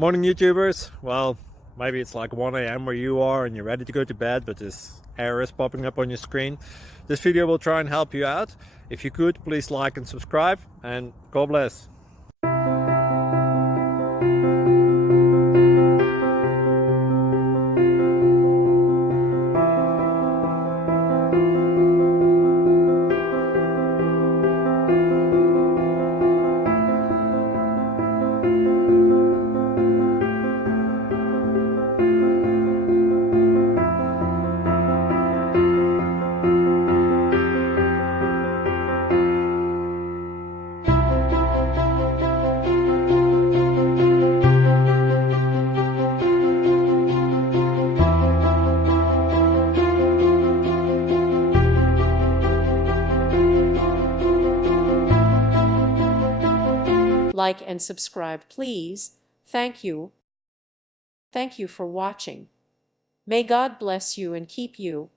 Morning YouTubers. Well, maybe it's like 1 a.m. where you are and you're ready to go to bed, but this error is popping up on your screen. This video will try and help you out. If you could, please like and subscribe, and God bless. Like and subscribe, please. Thank you. Thank you for watching. May God bless you and keep you.